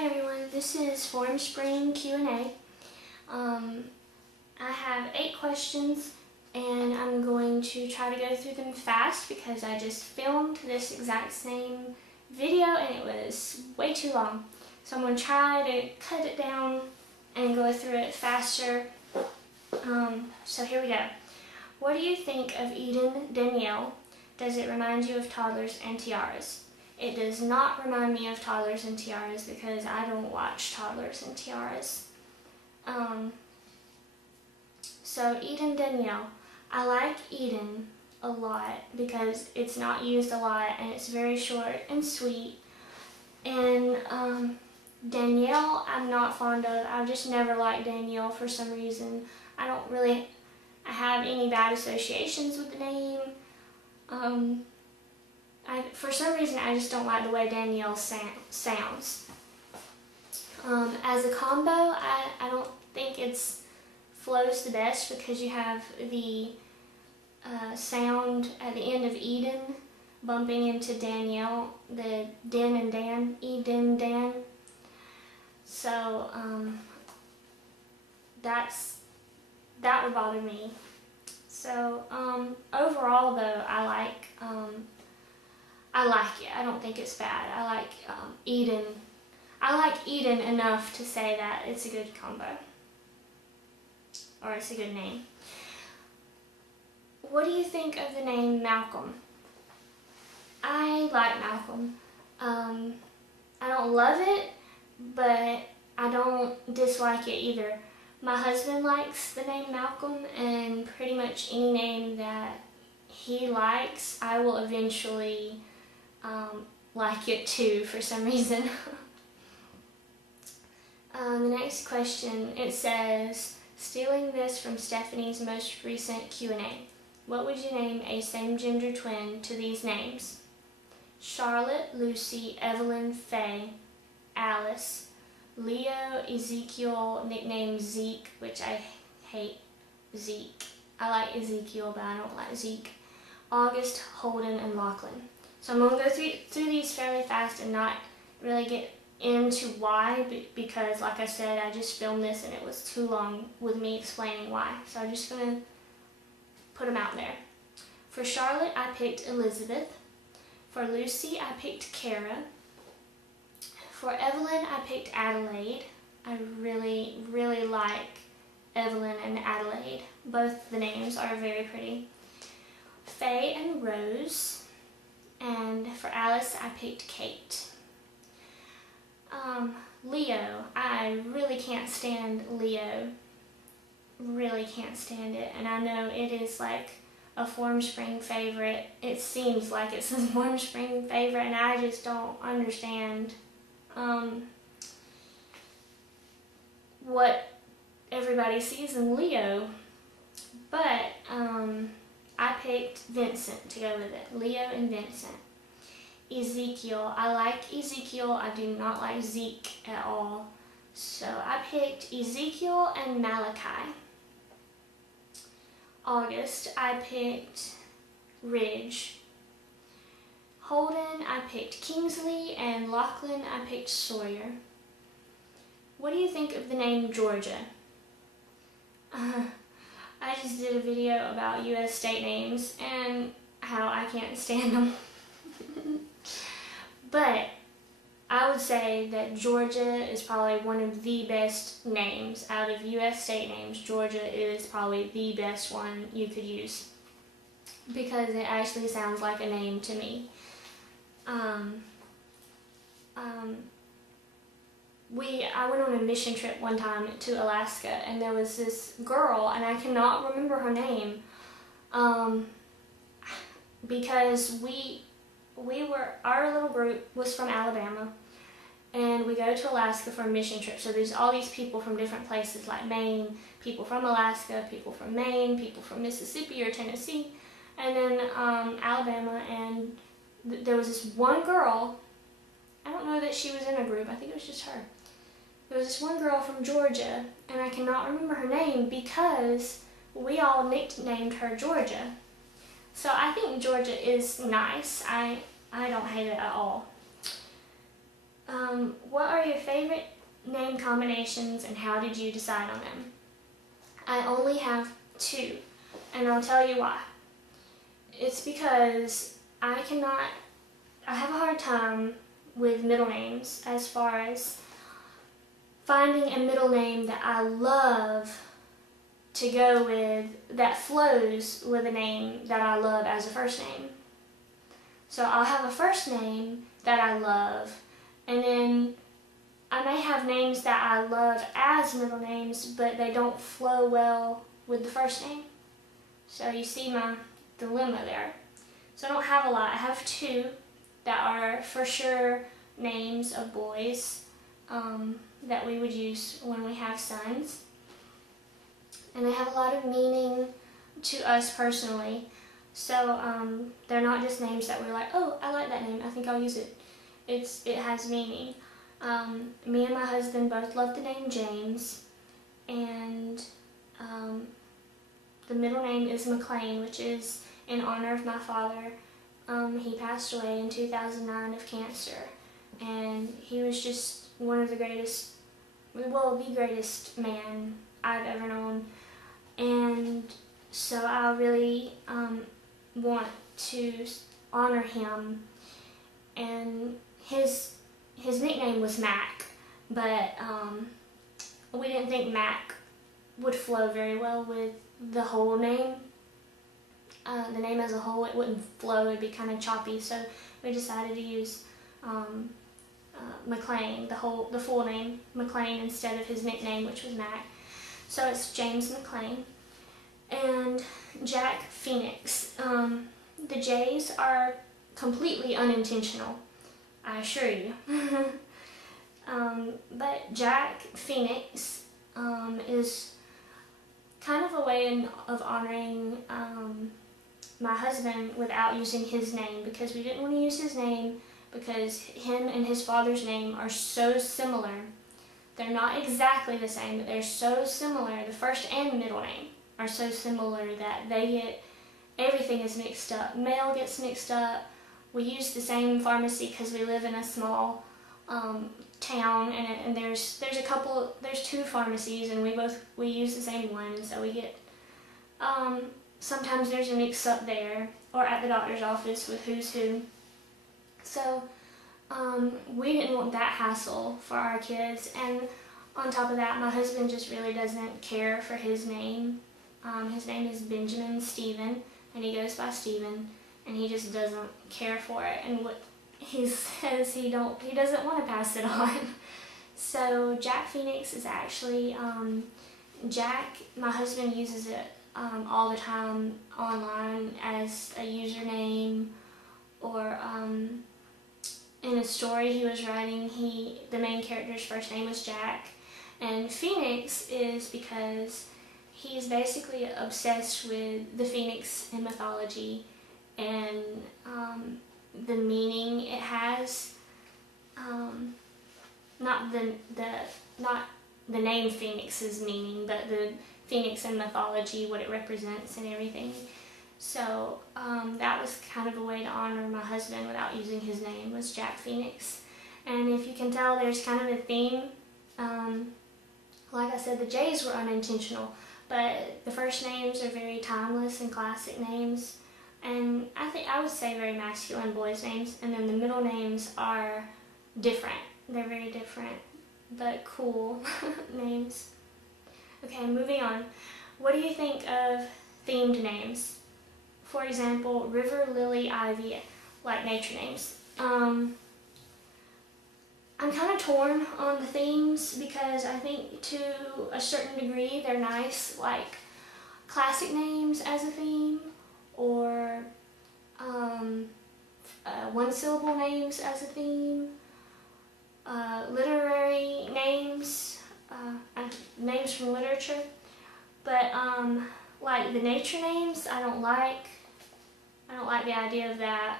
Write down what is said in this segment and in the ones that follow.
Hi everyone, this is Formspring Q&A. I have 8 questions and I'm going to try to go through them fast because I just filmed this exact same video and it was way too long. So I'm going to try to cut it down and go through it faster. So here we go. What do you think of Eden Danielle? Does it remind you of toddlers and tiaras? It does not remind me of toddlers and tiaras because I don't watch toddlers and tiaras. So Eden Danielle, I like Eden a lot because it's not used a lot and it's very short and sweet. And Danielle, I'm not fond of. I've just never liked Danielle for some reason. I don't really have any bad associations with the name. For some reason, I just don't like the way Danielle sounds. As a combo, I don't think it's flows the best because you have the sound at the end of Eden bumping into Danielle, the Den and Dan, Eden, Dan. So that would bother me. So overall, though, I like it. I don't think it's bad. I like Eden. I like Eden enough to say that it's a good combo. Or it's a good name. What do you think of the name Malcolm? I like Malcolm. I don't love it, but I don't dislike it either. My husband likes the name Malcolm, and pretty much any name that he likes, I will eventually like it too for some reason. The next question, it says, stealing this from Stephanie's most recent Q&A. What would you name a same-gender twin to these names? Charlotte, Lucy, Evelyn, Faye, Alice, Leo, Ezekiel, nicknamed Zeke, which I hate Zeke. I like Ezekiel, but I don't like Zeke. August, Holden, and Lachlan. So I'm going to go through these fairly fast and not really get into why, because like I said, I just filmed this and it was too long with me explaining why. So I'm just going to put them out there. For Charlotte, I picked Elizabeth. For Lucy, I picked Kara. For Evelyn, I picked Adelaide. I really, really like Evelyn and Adelaide. Both the names are very pretty. Faye and Rose. And for Alice, I picked Kate. Leo, I really can't stand Leo. Really can't stand it. And I know it is like a Formspring favorite. It seems like it's a Formspring favorite, and I just don't understand what everybody sees in Leo. But I picked Vincent to go with it. Leo and Vincent. Ezekiel. I like Ezekiel. I do not like Zeke at all. So I picked Ezekiel and Malachi. August, I picked Ridge. Holden, I picked Kingsley, and Lachlan, I picked Sawyer. What do you think of the name Georgia? I just did a video about U.S. state names and how I can't stand them. But I would say that Georgia is probably one of the best names. Out of U.S. state names, Georgia is probably the best one you could use because it actually sounds like a name to me. I went on a mission trip one time to Alaska, and there was this girl, and I cannot remember her name, because our little group was from Alabama, and we go to Alaska for a mission trip. So there's all these people from different places, like Maine, people from Alaska, people from Maine, people from Mississippi or Tennessee, and then Alabama, and there was this one girl. I don't know that she was in a group. I think it was just her. There was this one girl from Georgia, and I cannot remember her name because we all nicknamed her Georgia. So I think Georgia is nice. I don't hate it at all. What are your favorite name combinations and how did you decide on them? I only have 2, and I'll tell you why. It's because I have a hard time with middle names as far as finding a middle name that I love to go with that flows with a name that I love as a first name. So I'll have a first name that I love, and then I may have names that I love as middle names, but they don't flow well with the first name. So you see my dilemma there. So I don't have a lot. I have 2 that are for sure names of boys that we would use when we have sons. And they have a lot of meaning to us personally. So they're not just names that we're like, oh, I like that name, I think I'll use it. It has meaning. Me and my husband both love the name James, and the middle name is McLean, which is in honor of my father. He passed away in 2009 of cancer, and he was just one of the greatest, well, the greatest man I've ever known. And so I really want to honor him. And his nickname was Mac, but we didn't think Mac would flow very well with the whole name. The name as a whole, it wouldn't flow, it'd be kind of choppy, so we decided to use McLean, the full name, McLean, instead of his nickname, which was Mac. So it's James McLean. And Jack Phoenix. The J's are completely unintentional, I assure you. But Jack Phoenix is kind of a way of honoring my husband without using his name, because we didn't want to use his name because him and his father's name are so similar. They're not exactly the same, but they're so similar. The first and middle name are so similar that everything is mixed up. Mail gets mixed up. We use the same pharmacy because we live in a small town, and there's 2 pharmacies, and we use the same one, and so we get sometimes there's a mix up there, or at the doctor's office with who's who. So we didn't want that hassle for our kids, and on top of that, my husband just really doesn't care for his name. His name is Benjamin Stephen, and he goes by Stephen, and he just doesn't care for it, and what he says he doesn't want to pass it on. So Jack Phoenix is actually Jack. My husband uses it all the time online as a username, or in a story he was writing, the main character's first name was Jack, and Phoenix is because he's basically obsessed with the phoenix in mythology and the meaning it has. Not the name Phoenix's meaning, but the phoenix in mythology, what it represents and everything. So that was kind of a way to honor my husband without using his name, was Jack Phoenix. And if you can tell, there's kind of a theme. Like I said, the J's were unintentional, but the first names are very timeless and classic names. And I would say very masculine boys' names, and then the middle names are different. They're very different, but cool names. Okay, moving on. What do you think of themed names? For example, River, Lily, Ivy, like nature names. I'm kind of torn on the themes because I think to a certain degree they're nice, like classic names as a theme, or one-syllable names as a theme, literary names, names from literature. But like the nature names, I don't like the idea of that.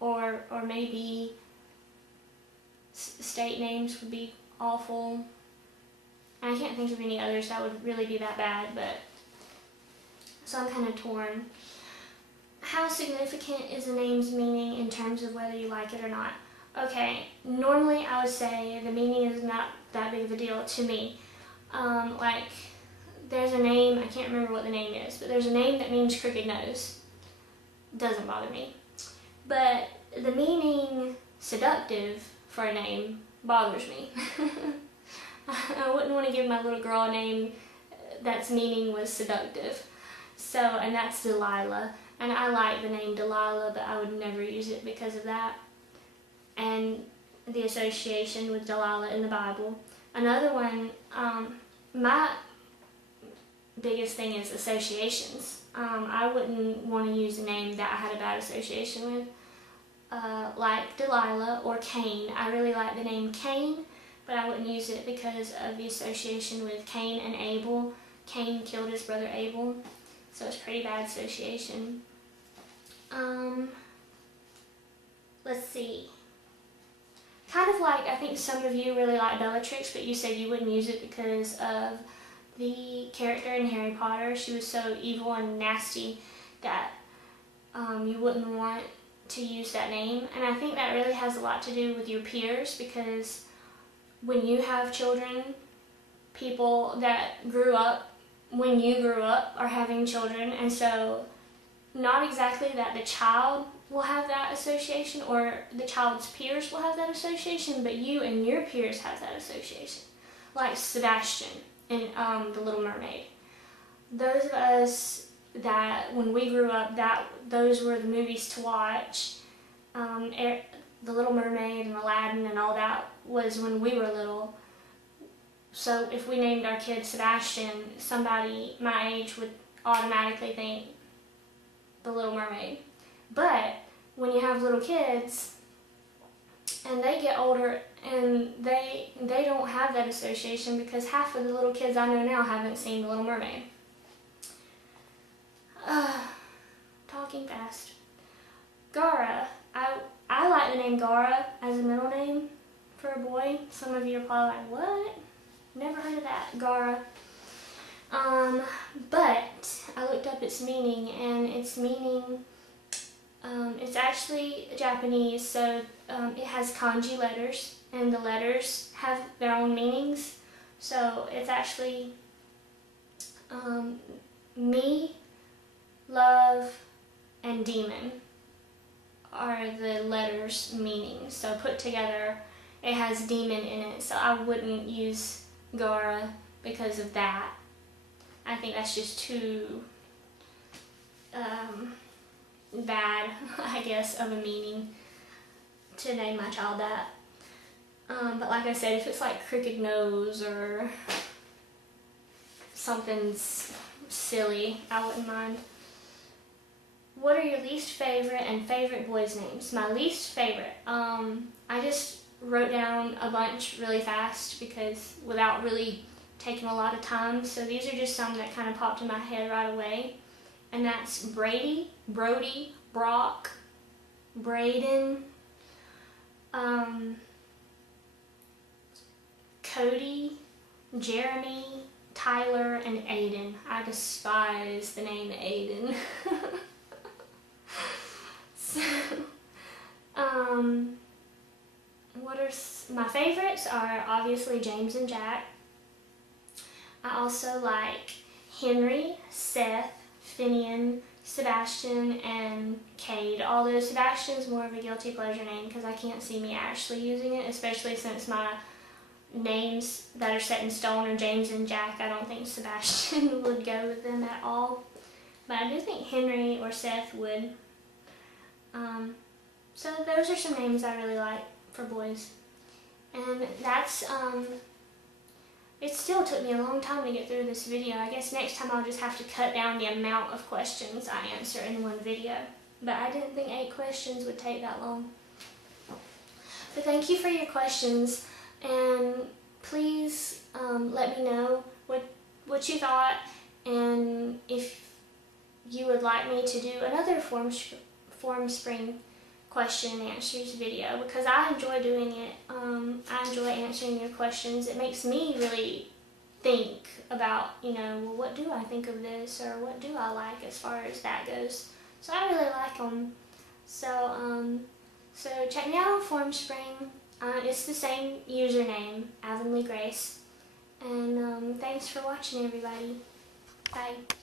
Or maybe state names would be awful. I can't think of any others that would really be that bad, but so I'm kind of torn. How significant is a name's meaning in terms of whether you like it or not? Okay, normally I would say the meaning is not that big of a deal to me. Like, there's a name, I can't remember what the name is, but there's a name that means crooked nose. Doesn't bother me. But the meaning seductive for a name bothers me. I wouldn't want to give my little girl a name that's meaning was seductive. So, and that's Delilah. And I like the name Delilah, but I would never use it because of that. And the association with Delilah in the Bible. Another one, my biggest thing is associations. I wouldn't want to use a name that I had a bad association with. Like Delilah or Cain. I really like the name Cain, but I wouldn't use it because of the association with Cain and Abel. Cain killed his brother Abel, so it's a pretty bad association. Let's see. Kind of like, I think some of you really like Bellatrix, but you said you wouldn't use it because of the character in Harry Potter. She was so evil and nasty that you wouldn't want to use that name. And I think that really has a lot to do with your peers, because when you have children, people that grew up when you grew up are having children, and so not exactly that the child will have that association or the child's peers will have that association, but you and your peers have that association. Like Sebastian in The Little Mermaid. Those of us that when we grew up, those were the movies to watch. The Little Mermaid and Aladdin and all that was when we were little. So if we named our kid Sebastian, somebody my age would automatically think The Little Mermaid. But when you have little kids and they get older and they don't have that association, because half of the little kids I know now haven't seen The Little Mermaid. Talking fast. Gara. I like the name Gara as a middle name for a boy. Some of you are probably like, what? Never heard of that. Gara. But I looked up its meaning, and its meaning, it's actually Japanese, so it has kanji letters, and the letters have their own meanings. So it's actually me, love, and demon are the letters' meanings. So put together, it has demon in it, so I wouldn't use Gara because of that. I think that's just too bad, I guess, of a meaning to name my child that. But like I said, if it's like crooked nose or something's silly, I wouldn't mind. What are your least favorite and favorite boys' names? My least favorite, I just wrote down a bunch really fast because without really taking a lot of time. So these are just some that kind of popped in my head right away. And that's Brady, Brody, Brock, Braden, Cody, Jeremy, Tyler, and Aiden. I despise the name Aiden. So, what are my favorites are obviously James and Jack. I also like Henry, Seth, Finian, Sebastian, and Cade. Although Sebastian's more of a guilty pleasure name because I can't see me actually using it, especially since my names that are set in stone are James and Jack. I don't think Sebastian would go with them at all. But I do think Henry or Seth would. So those are some names I really like for boys. And that's, it still took me a long time to get through this video. I guess next time I'll just have to cut down the amount of questions I answer in one video. But I didn't think 8 questions would take that long. But thank you for your questions, and please let me know what you thought, and if you would like me to do another Formspring question and answers video, because I enjoy doing it. I enjoy answering your questions. It makes me really think about, well, what do I think of this, or what do I like as far as that goes. So I really like them. So So check me out on Formspring. It's the same username, Avonlea Grace. And thanks for watching, everybody. Bye.